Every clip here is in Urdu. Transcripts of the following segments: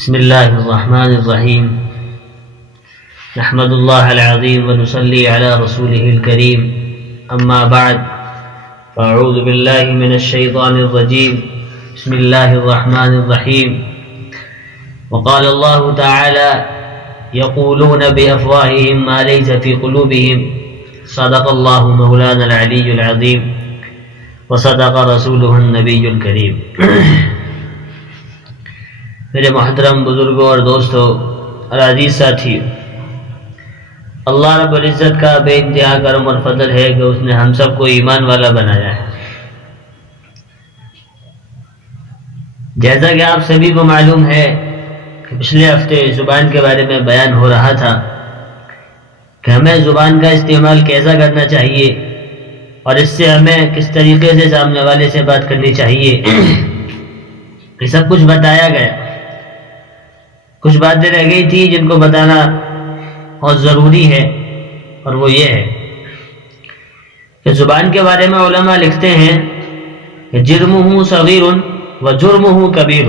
بسم الله الرحمن الرحيم نحمد الله العظيم ونصلي على رسوله الكريم أما بعد فأعوذ بالله من الشيطان الرجيم بسم الله الرحمن الرحيم وقال الله تعالى يقولون بأفواههم ما ليس في قلوبهم صدق الله مولانا العلي العظيم وصدق رسوله النبي الكريم میرے محترم بزرگوں اور دوستوں اور عزیز ساتھی، اللہ رب العزت کا بے انتہا کرم اور فضل ہے کہ اس نے ہم سب کو ایمان والا بنایا ہے۔ جیسا کہ آپ سبھی کو معلوم ہے کہ پچھلے ہفتے زبان کے بارے میں بیان ہو رہا تھا کہ ہمیں زبان کا استعمال کیسا کرنا چاہیے اور اس سے ہمیں کس طریقے سے سامنے والے سے بات کرنی چاہیے، یہ سب کچھ بتایا گیا۔ کچھ باتیں رہ گئی تھی جن کو بتانا بہت ضروری ہے، اور وہ یہ ہے کہ زبان کے بارے میں علماء لکھتے ہیں کہ جرمہ صغیر و جرمہ کبیر،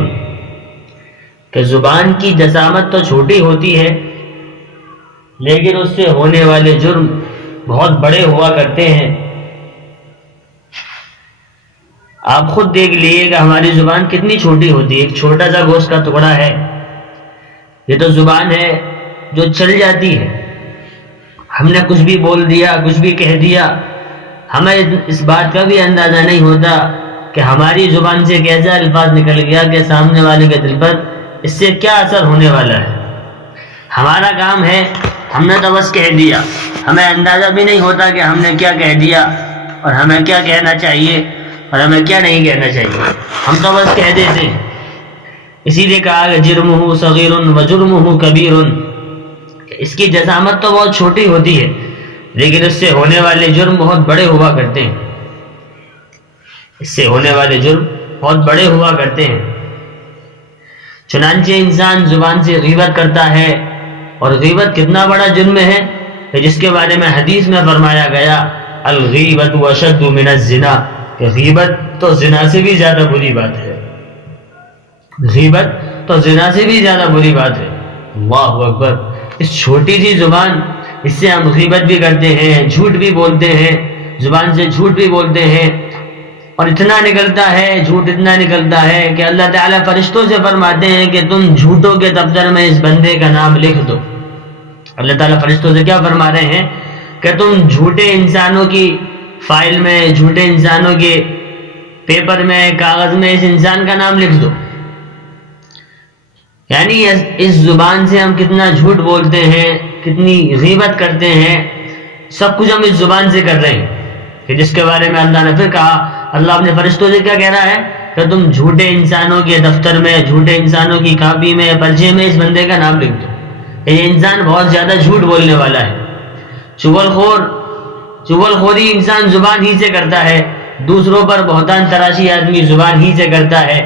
کہ زبان کی جسامت تو چھوٹی ہوتی ہے لیکن اس سے ہونے والے جرم بہت بڑے ہوا کرتے ہیں۔ آپ خود دیکھ لیجیے کہ ہماری زبان کتنی چھوٹی ہوتی ہے، ایک چھوٹا سا گوشت کا ٹکڑا ہے، یہ تو زبان ہے جو چل جاتی ہے۔ ہم نے کچھ بھی بول دیا، کچھ بھی کہہ دیا، ہمیں اس بات کا بھی اندازہ نہیں ہوتا کہ ہماری زبان سے کیسا الفاظ نکل گیا کہ سامنے والے کے دل پر اس سے کیا اثر ہونے والا ہے۔ ہمارا کام ہے، ہم نے تو بس کہہ دیا، ہمیں اندازہ بھی نہیں ہوتا کہ ہم نے کیا کہہ دیا اور ہمیں کیا کہنا چاہیے اور ہمیں کیا نہیں کہنا چاہیے، ہم تو بس کہہ دیتے ہیں۔ اسی لیے کہا کہ جرمہ صغیر و جرمہ کبیر، اس کی جسامت تو بہت چھوٹی ہوتی ہے لیکن اس سے ہونے والے جرم بہت بڑے ہوا کرتے ہیں، اس سے ہونے والے جرم بہت بڑے ہوا کرتے ہیں۔ چنانچہ انسان زبان سے غیبت کرتا ہے، اور غیبت کتنا بڑا جرم ہے کہ جس کے بارے میں حدیث میں فرمایا گیا الغیبۃ اشد من الزنا، کہ غیبت تو زنا سے بھی زیادہ بری بات ہے، غیبت تو زنا سے بھی زیادہ بری بات ہے۔ اللہ اکبر! اس چھوٹی سی زبان، اس سے ہم غیبت بھی کرتے ہیں، جھوٹ بھی بولتے ہیں، زبان سے جھوٹ بھی بولتے ہیں، اور اتنا نکلتا ہے، جھوٹ اتنا نکلتا ہے کہ اللہ تعالیٰ فرشتوں سے فرماتے ہیں کہ تم جھوٹوں کے دفتر میں اس بندے کا نام لکھ دو۔ اللہ تعالیٰ فرشتوں سے کیا فرما رہے ہیں کہ تم جھوٹے انسانوں کی فائل میں، جھوٹے انسانوں کے پیپر میں، کاغذ میں اس انسان کا نام لکھ دو۔ یعنی اس زبان سے ہم کتنا جھوٹ بولتے ہیں، کتنی غیبت کرتے ہیں، سب کچھ ہم اس زبان سے کر رہے ہیں، کہ جس کے بارے میں اللہ نے پھر کہا، اللہ اپنے فرشتوں سے کیا کہہ رہا ہے کہ تم جھوٹے انسانوں کے دفتر میں، جھوٹے انسانوں کی کاپی میں، پرچے میں اس بندے کا نام لکھ دو۔ یہ انسان بہت زیادہ جھوٹ بولنے والا ہے۔ چغل خوری انسان زبان ہی سے کرتا ہے، دوسروں پر بہتان تراشی آدمی زبان ہی سے کرتا ہے،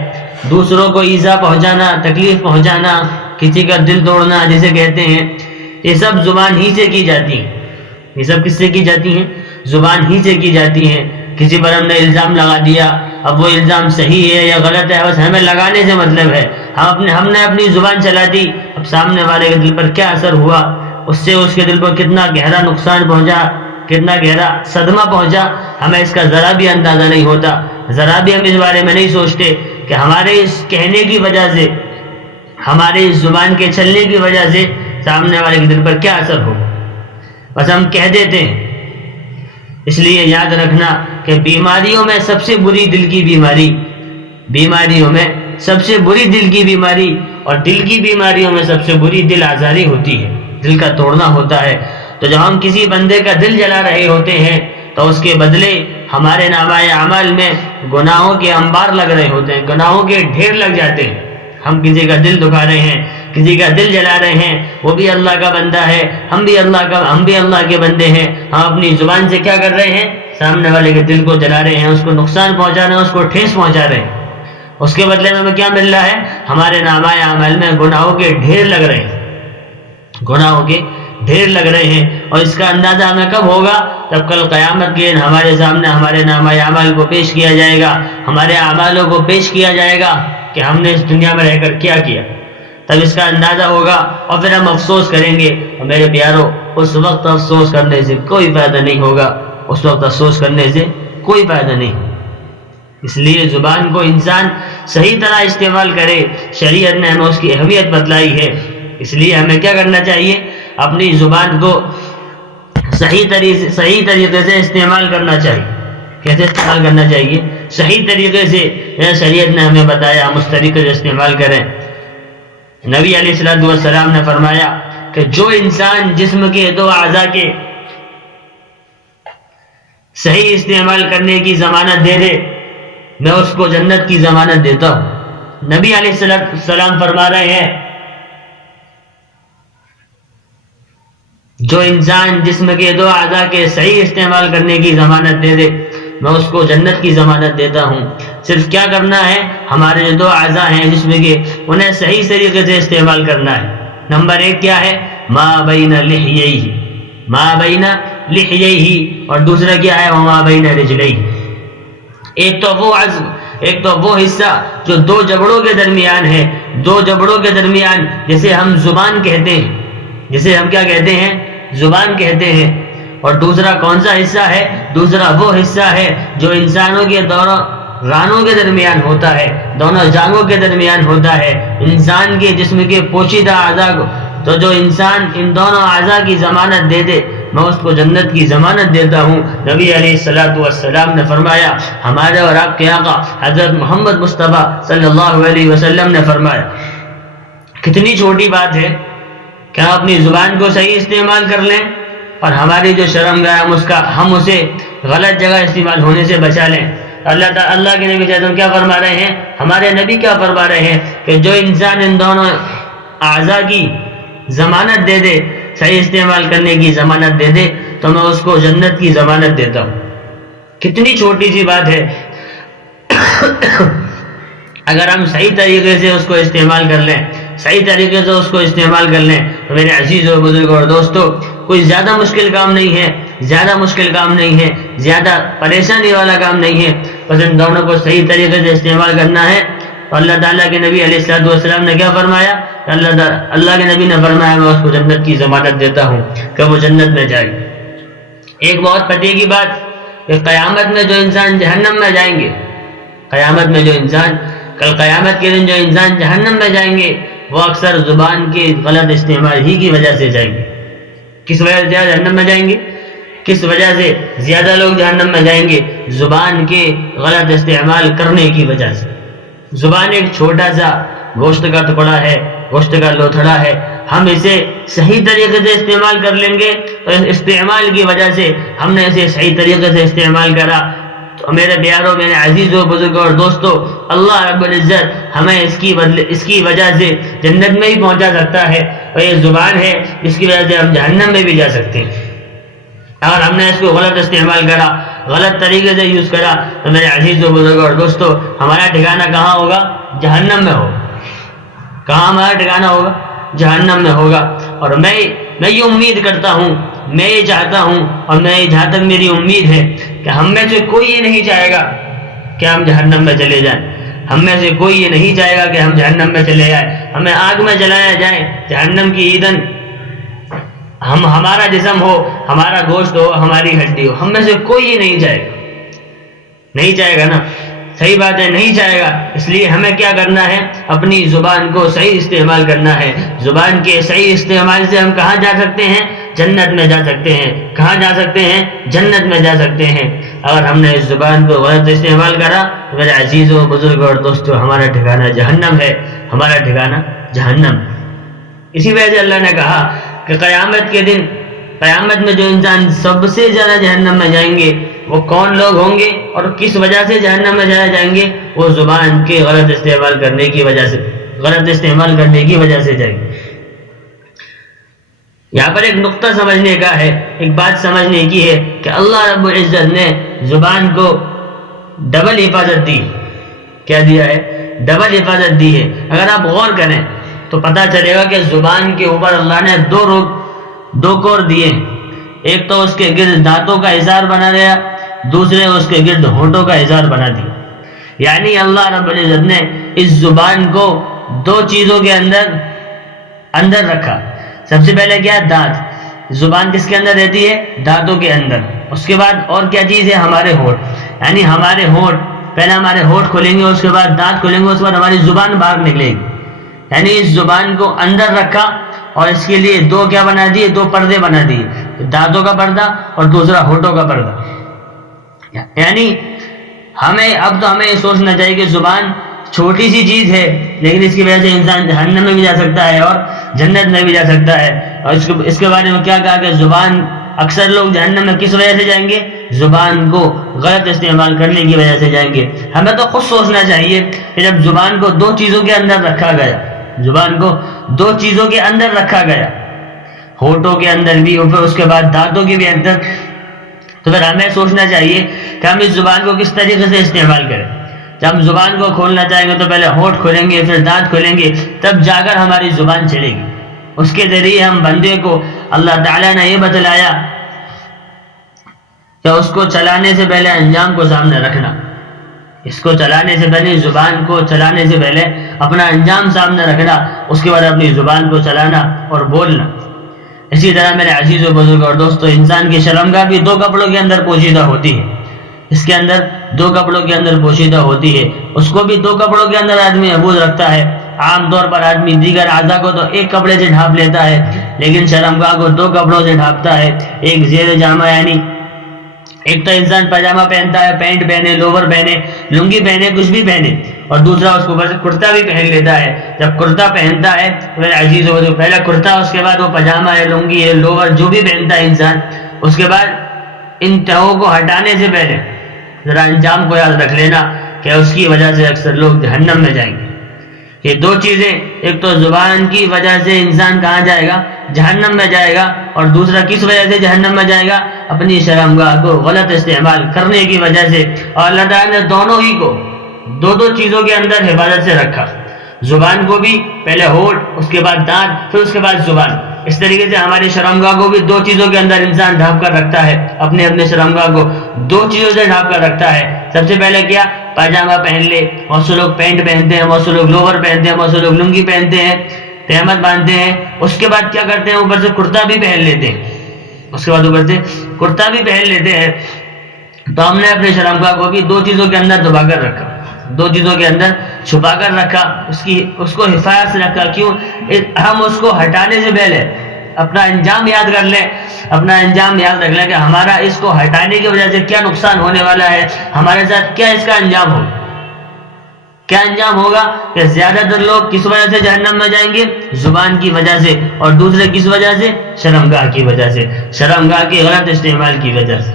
دوسروں کو ایذا پہنچانا، تکلیف پہنچانا، کسی کا دل توڑنا جسے کہتے ہیں، یہ سب زبان ہی سے کی جاتی ہیں۔ یہ سب کس سے کی جاتی ہیں؟ زبان ہی سے کی جاتی ہیں۔ کسی پر ہم نے الزام لگا دیا، اب وہ الزام صحیح ہے یا غلط ہے بس ہمیں لگانے سے مطلب ہے، ہم نے اپنی زبان چلا دی، اب سامنے والے کے دل پر کیا اثر ہوا، اس سے اس کے دل پر کتنا گہرا نقصان پہنچا، کتنا گہرا صدمہ پہنچا، ہمیں اس کا ذرا بھی اندازہ نہیں ہوتا، ذرا بھی ہم اس بارے میں نہیں سوچتے کہ ہمارے اس کہنے کی وجہ سے، ہمارے اس زبان کے چلنے کی وجہ سے سامنے والے کے دل پر کیا اثر ہوگا، بس ہم کہہ دیتے ہیں۔ اس لیے یاد رکھنا کہ بیماریوں میں سب سے بری دل کی بیماری، بیماریوں میں سب سے بری دل کی بیماری، اور دل کی بیماریوں میں سب سے بری دل آزاری ہوتی ہے، دل کا توڑنا ہوتا ہے۔ تو جب ہم کسی بندے کا دل جلا رہے ہوتے ہیں تو اس کے بدلے ہمارے نامہ اعمال میں گناہوں کے انبار لگ رہے ہوتے ہیں، گناہوں کے ڈھیر لگ جاتے ہیں۔ ہم کسی کا دل دکھا رہے ہیں، کسی کا دل جلا رہے ہیں، وہ بھی اللہ کا بندہ ہے، ہم بھی اللہ کے بندے ہیں، ہم اپنی زبان سے کیا کر رہے ہیں؟ سامنے والے کے دل کو جلا رہے ہیں، اس کو نقصان پہنچا رہے ہیں، اس کو ٹھیس پہنچا رہے ہیں۔ اس کے بدلے میں ہمیں کیا مل رہا ہے؟ ہمارے نامہ اعمال میں گناہوں کے ڈھیر لگ رہے ہیں، گناہوں کے ڈھیر لگ رہے ہیں۔ اور اس کا اندازہ ہمیں کب ہوگا؟ جب کل قیامت کے دن ہمارے سامنے ہمارے نامہ اعمال کو پیش کیا جائے گا، ہمارے اعمالوں کو پیش کیا جائے گا کہ ہم نے اس دنیا میں رہ کر کیا کیا۔ تب اس کا اندازہ ہوگا اور پھر ہم افسوس کریں گے. اور میرے پیارو اس وقت افسوس کرنے سے کوئی فائدہ نہیں ہوگا, اس وقت افسوس کرنے سے کوئی فائدہ نہیں. اس لیے زبان کو انسان صحیح طرح استعمال کرے. شریعت نے ہمیں اس کی اہمیت بتلائی ہے. اس لیے ہمیں کیا کرنا چاہیے, اپنی زبان کو صحیح طریقے سے استعمال کرنا چاہیے. کیسے استعمال کرنا چاہیے؟ صحیح طریقے سے. شریعت نے ہمیں بتایا ہم اس طریقے سے استعمال کریں. نبی علیہ الصلوۃ والسلام نے فرمایا کہ جو انسان جسم کے دو اعضاء کے صحیح استعمال کرنے کی ضمانت دے دے, میں اس کو جنت کی ضمانت دیتا ہوں. نبی علیہ الصلوۃ والسلام فرما رہے ہیں جو انسان جسم کے دو اعضاء کے صحیح استعمال کرنے کی ضمانت دے دے, میں اس کو جنت کی ضمانت دیتا ہوں. صرف کیا کرنا ہے, ہمارے جو دو اعضاء ہیں جسم کے انہیں صحیح طریقے سے استعمال کرنا ہے. نمبر 1 کیا ہے, ما بین لحییہ, ما بین لحییہ, اور دوسرا کیا ہے, وما بین رجلیہ. ایک تو وہ حصہ جو دو جبڑوں کے درمیان ہے, دو جبڑوں کے درمیان, جسے ہم زبان کہتے ہیں, جسے ہم کیا کہتے ہیں, زبان کہتے ہیں. اور دوسرا کون سا حصہ ہے, دوسرا وہ حصہ ہے جو انسانوں کے دونوں رانوں کے درمیان ہوتا ہے, دونوں جانگوں کے درمیان ہوتا ہے, انسان کے جسم کے پوشیدہ اعضاء کو. تو جو انسان ان دونوں اعضاء کی ضمانت دے دے, میں اس کو جنت کی ضمانت دیتا ہوں. نبی علیہ الصلوۃ والسلام نے فرمایا, ہمارے اور آپ کے آقا حضرت محمد مصطفیٰ صلی اللہ علیہ وسلم نے فرمایا, کتنی چھوٹی بات ہے کہ ہم اپنی زبان کو صحیح استعمال کر لیں اور ہماری جو شرمگاہ ہم اسے غلط جگہ استعمال ہونے سے بچا لیں. اللہ کے نبی صلی اللہ علیہ وسلم کیا فرما رہے ہیں, ہمارے نبی کیا فرما رہے ہیں کہ جو انسان ان دونوں اعضاء کی ضمانت دے دے, صحیح استعمال کرنے کی ضمانت دے دے, تو میں اس کو جنت کی ضمانت دیتا ہوں. کتنی چھوٹی سی بات ہے. اگر ہم صحیح طریقے سے اس کو استعمال کر لیں, صحیح طریقے سے اس کو استعمال کر لیں, تو میرے عزیزوں, بزرگوں اور دوستوں, کوئی زیادہ مشکل کام نہیں ہے, زیادہ مشکل کام نہیں ہے, زیادہ پریشانی والا کام نہیں ہے. بس ان دونوں کو صحیح طریقے سے استعمال کرنا ہے. تو اللہ تعالیٰ کے نبی علیہ الصلوۃ والسلام نے کیا فرمایا, اللہ کے نبی نے فرمایا میں اس کو جنت کی ضمانت دیتا ہوں کہ وہ جنت میں جائے. ایک بہت پتے کی بات کہ قیامت میں جو انسان جہنم میں جائیں گے, قیامت میں جو انسان, کل قیامت کے دن جو انسان جہنم میں جائیں گے, وہ اکثر زبان کے غلط استعمال ہی کی وجہ سے جائیں گے. کس وجہ سے جہنم میں جائیں گے, کس وجہ سے زیادہ لوگ جہنم میں جائیں گے, زبان کے غلط استعمال کرنے کی وجہ سے. زبان ایک چھوٹا سا گوشت کا ٹکڑا ہے, گوشت کا لوتھڑا ہے, ہم اسے صحیح طریقے سے استعمال کر لیں گے, تو اس استعمال کی وجہ سے ہم نے اسے صحیح طریقے سے استعمال کرا, تو میرے پیاروں, میرے عزیزوں, بزرگوں اور دوستوں, اللہ رب العزت ہمیں اس کی وجہ سے جنت میں ہی پہنچا سکتا ہے. اور یہ زبان ہے جس کی وجہ سے ہم جہنم میں بھی جا سکتے ہیں. اگر ہم نے اس کو غلط استعمال کرا, غلط طریقے سے یوز کرا, تو میرے عزیزوں, بزرگوں اور دوستوں, ہمارا ٹھکانہ کہاں ہوگا, جہنم میں ہوگا. کہاں ہمارا ٹھکانہ ہوگا, جہنم میں ہوگا. اور میں یہ امید کرتا ہوں, میں یہ چاہتا ہوں, اور جہاں تک میری امید ہے کہ ہم میں سے کوئی یہ نہیں چاہے گا کہ ہم جہنم میں چلے جائیں. ہم میں سے کوئی یہ نہیں چاہے گا کہ ہم جہنم میں چلے جائیں, ہمیں آگ میں جلایا جائے, جہنم کی ایندھن ہمارا جسم ہو, ہمارا گوشت ہو, ہماری ہڈی ہو. ہم میں سے کوئی یہ نہیں چاہے گا, نہیں چاہے گا نا, صحیح بات ہے, نہیں چاہے گا. اس لیے ہمیں کیا کرنا ہے, اپنی زبان کو صحیح استعمال کرنا ہے. زبان کے صحیح استعمال سے ہم کہاں جا سکتے ہیں, جنت میں جا سکتے ہیں. کہاں جا سکتے ہیں, جنت میں جا سکتے ہیں. اگر ہم نے اس زبان کو غلط استعمال کرا, تو میرے عزیزوں, بزرگوں اور دوستوں, ہمارا ٹھکانہ جہنم ہے, ہمارا ٹھکانہ جہنم. اسی وجہ سے اللہ نے کہا کہ قیامت کے دن, قیامت میں جو انسان سب سے زیادہ جہنم میں جائیں گے, وہ کون لوگ ہوں گے اور کس وجہ سے جہنم میں جائیں گے, وہ زبان کے غلط استعمال کرنے کی وجہ سے, غلط استعمال کرنے کی وجہ سے جائیں گے. یہاں پر ایک نقطہ سمجھنے کا ہے, ایک بات سمجھنے کی ہے کہ اللہ رب العزت نے زبان کو ڈبل حفاظت دی. کیا دیا ہے, ڈبل حفاظت دی ہے. اگر آپ غور کریں تو پتہ چلے گا کہ زبان کے اوپر اللہ نے دو کور دیے. ایک تو اس کے گرد دانتوں کا اظہار بنا دیا, دوسرے اس کے گرد ہونٹوں کا اظہار بنا دیا. یعنی اللہ رب العزت نے اس زبان کو دو چیزوں کے اندر اندر رکھا. سب سے پہلے کیا؟ دانت. زبان کس کے اندر رہتی ہے؟ دانتوں کے اندر. اس کے بعد اور کیا چیز ہے؟ ہمارے ہونٹ. یعنی ہمارے ہونٹ، پہلے ہمارے ہونٹ کھلیں گے، اس کے بعد دانت کھلیں گے، اس کے بعد ہماری زبان باہر نکلے گی. یعنی اس زبان کو اندر رکھا اور اس کے لیے دو کیا بنا دیے؟ دو پردے بنا دیے، دانتوں کا پردہ اور دوسرا ہونٹوں کا پردہ. یعنی اب تو ہمیں یہ سوچنا چاہیے کہ زبان چھوٹی سی چیز ہے، لیکن اس کی وجہ سے انسان جہنم میں بھی جا سکتا ہے اور جنت میں بھی جا سکتا ہے. اور اس کے بارے میں کیا کہا کہ زبان، اکثر لوگ جہنم میں کس وجہ سے جائیں گے؟ زبان کو غلط استعمال کرنے کی وجہ سے جائیں گے. ہمیں تو خود سوچنا چاہیے کہ جب زبان کو دو چیزوں کے اندر رکھا گیا، زبان کو دو چیزوں کے اندر رکھا گیا، ہونٹوں کے اندر بھی اور پھر اس کے بعد دانتوں کے بھی اندر، تو پھر ہمیں سوچنا چاہیے کہ ہم اس زبان کو کس طریقے سے استعمال کریں. جب ہم زبان کو کھولنا چاہیں گے تو پہلے ہونٹ کھولیں گے، پھر دانت کھولیں گے، تب جا کر ہماری زبان چلے گی. اس کے ذریعے ہم بندے کو اللہ تعالیٰ نے یہ بتلایا کہ اس کو چلانے سے پہلے انجام کو سامنے رکھنا. اس کو چلانے سے پہلے، زبان کو چلانے سے پہلے اپنا انجام سامنے رکھنا، اس کے بعد اپنی زبان کو چلانا اور بولنا. اسی طرح میرے عزیز و بزرگ اور دوستو، انسان کی شرمگاہ بھی دو کپڑوں کے اندر پوشیدہ ہوتی ہے. اس کے اندر دو کپڑوں کے اندر پوشیدہ ہوتی ہے. اس کو بھی دو کپڑوں کے اندر آدمی محفوظ رکھتا ہے. عام طور پر آدمی دیگر اعضاء کو تو ایک کپڑے سے ڈھانپ لیتا ہے، لیکن شرمگاہ کو دو کپڑوں سے ڈھانپتا ہے. ایک زیر جامہ، یعنی ایک تو انسان پاجامہ پہنتا ہے، پینٹ پہنے، لوور پہنے، لنگی پہنے، کچھ بھی پہنے، اور دوسرا اس کو اوپر سے کرتا بھی پہن لیتا ہے. جب کرتا پہنتا ہے میرے عزیز ہو، پہلے کرتا، اس کے بعد وہ پاجامہ ہے، لنگی ہے، لوور، جو بھی پہنتا ہے انسان، اس کے بعد ان تہوں کو ہٹانے سے پہلے ذرا انجام کو یاد رکھ لینا کہ اس کی وجہ سے اکثر لوگ جہنم میں جائیں گے. یہ دو چیزیں، ایک تو زبان کی وجہ سے انسان کہاں جائے گا؟ جہنم میں جائے گا، اور دوسرا کس وجہ سے جہنم میں جائے گا؟ اپنی شرمگاہ کو غلط استعمال کرنے کی وجہ سے. اور اللہ تعالیٰ نے دونوں ہی کو دو چیزوں کے اندر حفاظت سے رکھا. زبان کو بھی پہلے ہونٹ، اس کے بعد دانت، پھر اس کے بعد زبان. اس طریقے سے ہماری شرمگاہ کو بھی دو چیزوں کے اندر انسان ڈھانپ کر رکھتا ہے. اپنے شرمگاہ کو دو چیزوں سے ڈھانپ کر رکھتا ہے. سب سے پہلے کیا؟ پاجامہ پہن لے، بہت سے لوگ پینٹ پہنتے ہیں، بہت سے لوگ لوور پہنتے ہیں، بہت سے لوگ لنگی پہنتے ہیں، تہمت باندھتے ہیں. اس کے بعد کیا کرتے ہیں؟ اوپر سے کرتا بھی پہن لیتے ہیں. اس کے بعد اوپر سے کرتا بھی پہن لیتے ہیں. تو ہم نے اپنے شرمگاہ کو بھی دو چیزوں کے اندر دبا کر رکھا، دو چیزوں کے اندر چھپا کر رکھا، اس کو حفاظت سے رکھا. کیوں؟ ہم اس کو ہٹانے سے پہلے اپنا انجام یاد کر لیں، اپنا انجام یاد رکھ لیں کہ ہمارا اس کو ہٹانے کی وجہ سے کیا نقصان ہونے والا ہے، ہمارے ساتھ کیا اس کا انجام ہوگا. کیا انجام ہوگا کہ زیادہ تر لوگ کس وجہ سے جہنم میں جائیں گے؟ زبان کی وجہ سے، اور دوسرے کس وجہ سے؟ شرمگاہ کی وجہ سے، شرمگاہ کے غلط استعمال کی وجہ سے.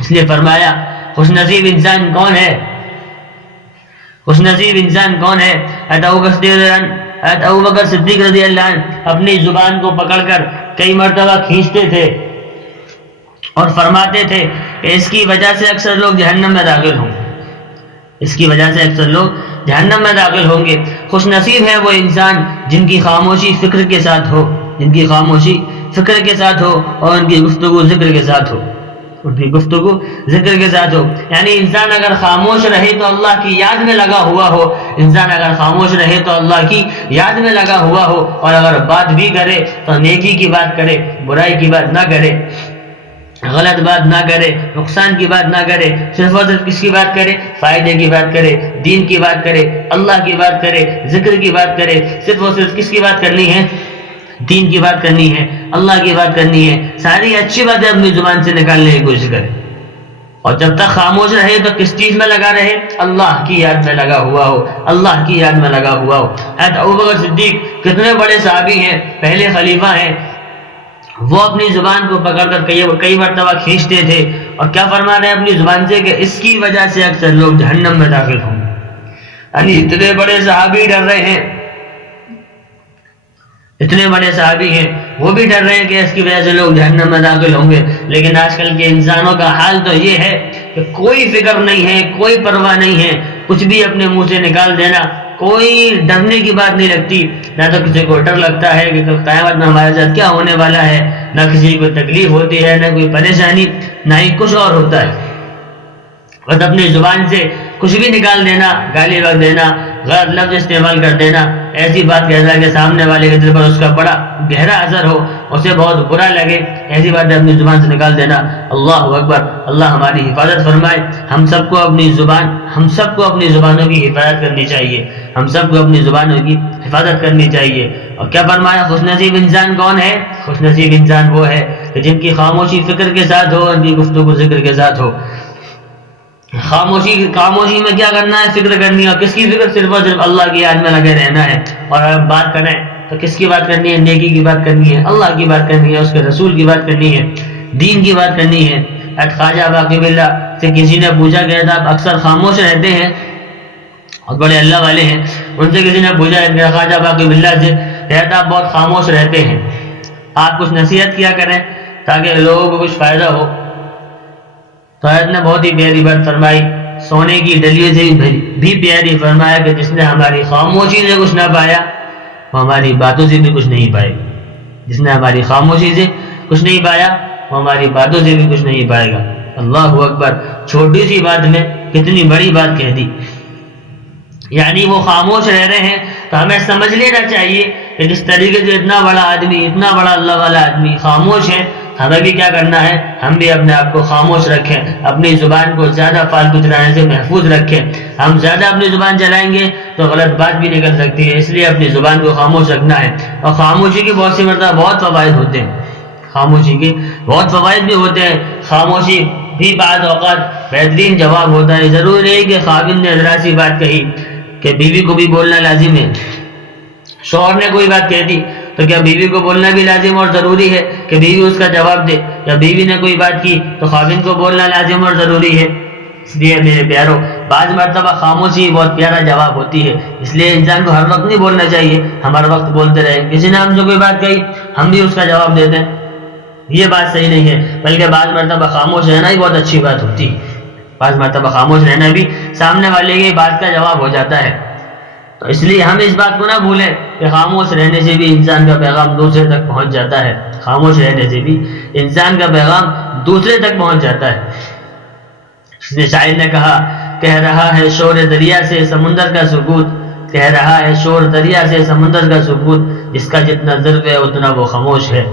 اس لیے فرمایا خوش نصیب انسان کون ہے؟ خوش نصیب انسان کون ہے؟ ابو بکر صدیق رضی اللہ عنہ اپنی زبان کو پکڑ کر کئی مرتبہ کھینچتے تھے اور فرماتے تھے کہ اس کی وجہ سے اکثر لوگ جہنم میں داخل ہوں گے، اس کی وجہ سے اکثر لوگ جہنم میں داخل ہوں گے. خوش نصیب ہے وہ انسان جن کی خاموشی فکر کے ساتھ ہو، جن کی خاموشی فکر کے ساتھ ہو، اور ان کی گفتگو ذکر کے ساتھ ہو، ان کی گفتگو ذکر کے ساتھ ہو. یعنی انسان اگر خاموش رہے تو اللہ کی یاد میں لگا ہوا ہو، انسان اگر خاموش رہے تو اللہ کی یاد میں لگا ہوا ہو، اور اگر بات بھی کرے تو نیکی کی بات کرے، برائی کی بات نہ کرے، غلط بات نہ کرے، نقصان کی بات نہ کرے. صرف اور صرف کس کی بات کرے؟ فائدے کی بات کرے، دین کی بات کرے، اللہ کی بات کرے، ذکر کی بات کرے. صرف اور صرف کس کی بات کرنی ہے؟ دین کی بات کرنی ہے، اللہ کی بات کرنی ہے. ساری اچھی باتیں اپنی زبان سے نکالنے کی کوشش کرے. اور جب تک خاموش رہے تو کس چیز میں لگا رہے؟ اللہ کی یاد میں لگا ہوا ہو، اللہ کی یاد میں لگا ہوا ہو. حضرت ابوبکر صدیق کتنے بڑے صحابی ہیں، پہلے خلیفہ ہیں، وہ اپنی زبان کو پکڑ کر کئی مرتبہ کھینچتے تھے. اور کیا فرما رہے ہیں اپنی زبان سے؟ کہ اس کی وجہ سے اکثر لوگ جہنم میں داخل ہوں گے. یعنی اتنے بڑے صحابی ڈر رہے ہیں، اتنے بڑے صحابی ہیں، وہ بھی ڈر رہے ہیں کہ اس کی وجہ سے لوگ جہنم میں داخل ہوں گے. لیکن آج کل کے انسانوں کا حال تو یہ ہے کہ کوئی فکر نہیں ہے، کوئی پرواہ نہیں ہے، کچھ بھی اپنے منہ سے نکال دینا، کوئی ڈرنے کی بات نہیں لگتی. نہ تو کسی کو ڈر لگتا ہے کہ کل قیامت میں ہمارے ساتھ کیا ہونے والا ہے، نہ کسی کو تکلیف ہوتی ہے، نہ کوئی پریشانی، نہ ہی کچھ اور ہوتا ہے. بس اپنی زبان سے کچھ بھی نکال دینا، گالی وقت دینا، غلط لفظ استعمال کر دینا، ایسی بات کہنا کہ سامنے والے کے دل پر اس کا بڑا گہرا اثر ہو، اسے بہت برا لگے، ایسی باتیں اپنی زبان سے نکال دینا۔ اللہ اکبر، اللہ ہماری حفاظت فرمائے۔ ہم سب کو اپنی زبانوں کی حفاظت کرنی چاہیے، ہم سب کو اپنی زبانوں کی حفاظت کرنی چاہیے۔ اور کیا فرمایا؟ خوش نصیب انسان کون ہے؟ خوش نصیب انسان وہ ہے کہ جن کی خاموشی فکر کے ساتھ ہو، ان کی گفتگو ذکر کے ساتھ ہو۔ خاموشی میں کیا کرنا ہے؟ فکر کرنی ہے۔ اور کس کی فکر؟ صرف اور صرف اللہ کی یاد میں لگے رہنا ہے۔ اور اگر بات کریں تو کس کی بات کرنی ہے؟ نیکی کی بات کرنی ہے، اللہ کی بات کرنی ہے، اس کے رسول کی بات کرنی ہے، دین کی بات کرنی ہے۔ خواجہ باقی باللہ سے کسی نے پوچھا کہ آپ اکثر خاموش رہتے ہیں اور بڑے اللہ والے ہیں، ان سے کسی نے پوچھا کہ خواجہ باقی باللہ سے کہتا آپ بہت خاموش رہتے ہیں، آپ کچھ نصیحت کیا کریں تاکہ لوگوں کو کچھ فائدہ ہو۔ تو حضرت نے بہت ہی پیاری بات فرمائی، سونے کی ڈلیوں سے بھی پیاری، فرمایا کہ جس نے ہماری خاموشی سے کچھ نہ پایا وہ ہماری باتوں سے بھی کچھ نہیں پائے گا۔ جس نے ہماری خاموشی سے کچھ نہیں پایا وہ ہماری باتوں سے بھی کچھ نہیں پائے گا۔ اللہ اکبر، چھوٹی سی بات میں کتنی بڑی بات کہہ دی۔ یعنی وہ خاموش رہ رہے ہیں تو ہمیں سمجھ لینا چاہیے کہ جس طریقے سے اتنا بڑا آدمی، اتنا بڑا اللہ والا آدمی خاموش ہے، ہمیں بھی کیا کرنا ہے؟ ہم بھی اپنے آپ کو خاموش رکھیں، اپنی زبان کو زیادہ فالتو چلانے سے محفوظ رکھیں۔ ہم زیادہ اپنی زبان چلائیں گے تو غلط بات بھی نکل سکتی ہے، اس لیے اپنی زبان کو خاموش رکھنا ہے۔ اور خاموشی کی بہت سی مرتبہ بہت فوائد ہوتے ہیں، خاموشی کے بہت فوائد بھی ہوتے ہیں۔ خاموشی بھی بعض اوقات بہترین جواب ہوتا ہے۔ ضرور نہیں کہ خاوند نے ذرا سی بات کہی کہ بیوی کو بھی بولنا لازم ہے، شوہر نے کوئی بات کہہ دی تو کیا بیوی کو بولنا بھی لازم اور ضروری ہے کہ بیوی اس کا جواب دے؟ یا بیوی نے کوئی بات کی تو خاوند کو بولنا لازم اور ضروری ہے؟ اس لیے میرے پیارو، بعض مرتبہ خاموشی بہت پیارا جواب ہوتی ہے، اس لیے انسان کو ہر وقت نہیں بولنا چاہیے، ہم ہر وقت بولتے رہیں۔ کسی نے ہم سے کوئی بات کہی ہم بھی اس کا جواب دیتے ہیں، یہ بات صحیح نہیں ہے، بلکہ بعض مرتبہ خاموش رہنا ہی بہت اچھی بات ہوتی ہے۔ بعض مرتبہ خاموش رہنا بھی سامنے والے کی بات کا جواب ہو جاتا ہے۔ تو اس لیے ہم اس بات کو نہ بھولیں کہ خاموش رہنے سے بھی انسان کا پیغام دوسرے تک پہنچ جاتا ہے، خاموش رہنے سے بھی انسان کا پیغام دوسرے تک پہنچ جاتا ہے۔ اس نے شاعر نے کہا، کہہ رہا ہے شور دریا سے سمندر کا سکوت، کہہ رہا ہے شور دریا سے سمندر کا سکوت، جس کا جتنا ضرب ہے اتنا وہ خاموش ہے۔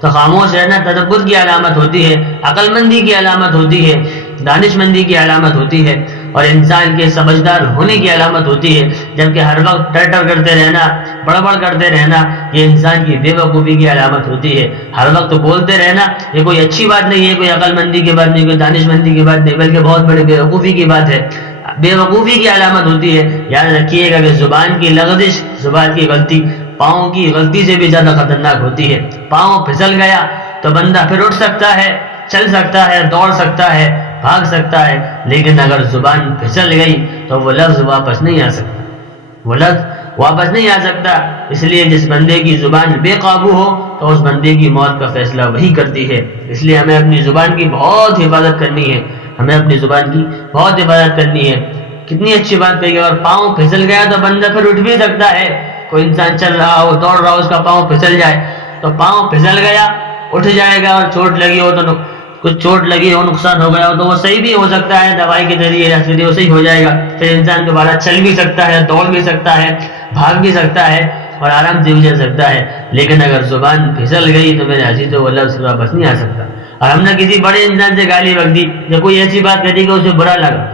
تو خاموش رہنا تدبر کی علامت ہوتی ہے، عقل مندی کی علامت ہوتی ہے، دانش مندی کی علامت ہوتی ہے، اور انسان کے سمجھدار ہونے کی علامت ہوتی ہے۔ جبکہ ہر وقت ٹر کرتے رہنا، بڑبڑ کرتے رہنا، یہ انسان کی بے وقوفی کی علامت ہوتی ہے۔ ہر وقت بولتے رہنا یہ کوئی اچھی بات نہیں ہے، کوئی عقل مندی کی بات نہیں، کوئی دانش مندی کی بات نہیں، بلکہ بہت بڑی بے وقوفی کی بات ہے، بے وقوفی کی علامت ہوتی ہے۔ یاد رکھیے گا کہ زبان کی لغزش، زبان کی غلطی پاؤں کی غلطی سے بھی زیادہ خطرناک ہوتی ہے۔ پاؤں پھسل گیا تو بندہ پھر اٹھ سکتا ہے، چل سکتا ہے، دوڑ سکتا ہے، بھاگ سکتا ہے، لیکن اگر زبان پھسل گئی تو وہ لفظ واپس نہیں آ سکتا، وہ لفظ واپس نہیں آ سکتا۔ اس لیے جس بندے کی زبان بے قابو ہو تو اس بندے کی موت کا فیصلہ وہی کرتی ہے۔ اس لیے ہمیں اپنی زبان کی بہت حفاظت کرنی ہے، ہمیں اپنی زبان کی بہت حفاظت کرنی ہے۔ کتنی اچھی بات کہی ہے۔ اور پاؤں پھسل گیا تو بندہ پھر اٹھ بھی سکتا ہے۔ کوئی انسان چل رہا ہو، دوڑ رہا ہو، اس کا پاؤں پھسل جائے تو پاؤں پھسل گیا، اٹھ جائے گا، اور چوٹ لگی ہو تو کچھ چوٹ لگی ہو، نقصان ہو گیا ہو تو وہ صحیح بھی ہو سکتا ہے، دوائی کے ذریعے یا ذریعے صحیح ہو جائے گا، پھر انسان دوبارہ چل بھی سکتا ہے، دوڑ بھی سکتا ہے، بھاگ بھی سکتا ہے اور آرام سے بھی چل سکتا ہے۔ لیکن اگر زبان پھسل گئی تو میرے عزیز وہ لفظ واپس نہیں آ سکتا۔ اور ہم نے کسی بڑے انسان سے گالی بک دی یا کوئی ایسی بات کہہ دی کہ اسے برا لگا،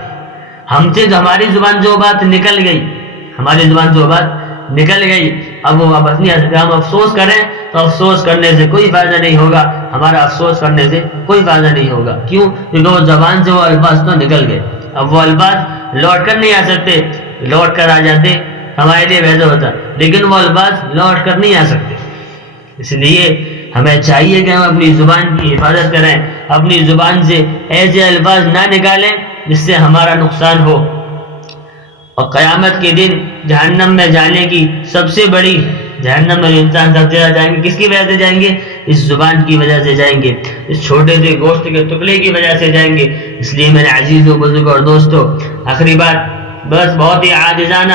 ہم سے ہماری زبان جو بات نکل گئی، ہماری زبان جو بات نکل گئی، اب وہ واپس نہیں آ سکتا۔ ہم افسوس کریں تو افسوس کرنے سے کوئی فائدہ نہیں ہوگا، ہمارا افسوس کرنے سے کوئی فائدہ نہیں ہوگا۔ کیوں؟ کیونکہ وہ زبان سے وہ الفاظ تو نکل گئے، اب وہ الفاظ لوٹ کر نہیں آ سکتے، لوٹ کر آ جاتے ہمارے لیے بہتر ہوتا، لیکن وہ الفاظ لوٹ کر نہیں آ سکتے۔ اس لیے ہمیں چاہیے کہ ہم اپنی زبان کی حفاظت کریں، اپنی زبان سے ایسے الفاظ نہ نکالیں جس سے ہمارا نقصان ہو۔ اور قیامت کے دن جہنم میں جانے کی سب سے بڑی، جہنم میں انسان سب سے زیادہ جائیں گے، کس کی وجہ سے جائیں گے؟ اس زبان کی وجہ سے جائیں گے، اس چھوٹے سے گوشت کے ٹکڑے کی وجہ سے جائیں گے۔ اس لیے میرے عزیزوں، بزرگوں اور دوستوں، آخری بات بس بہت ہی عاجزانہ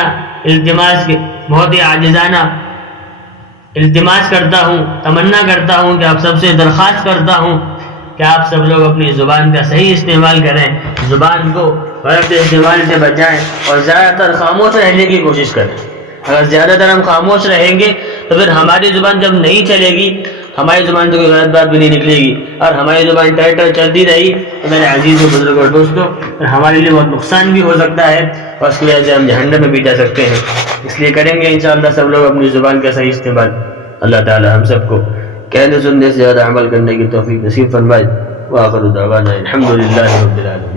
التماس کرتا ہوں، تمنا کرتا ہوں کہ آپ سب سے درخواست کرتا ہوں کہ آپ سب لوگ اپنی زبان کا صحیح استعمال کریں، زبان کو غلط استعمال سے بچائیں اور زیادہ تر خاموش رہنے کی کوشش کریں. اگر زیادہ تر ہم خاموش رہیں گے تو پھر ہماری زبان جب نہیں چلے گی، ہماری زبان سے کوئی غلط بات بھی نہیں نکلے گی، اور ہماری زبان ٹائٹر چلتی رہی تو میرے عزیز و بزرگ اور دوستوں ہمارے لیے بہت نقصان بھی ہو سکتا ہے، اور اس کی وجہ سے ہم جہنم میں بھی جا سکتے ہیں. اس لیے کریں گے انشاءاللہ سب لوگ اپنی زبان کا صحیح استعمال. اللہ تعالی ہم سب کو کہنے سننے سے زیادہ عمل کرنے کی توفیق نصیب فرمائے. وآخر دعوانا الحمد للہ رب العالمین.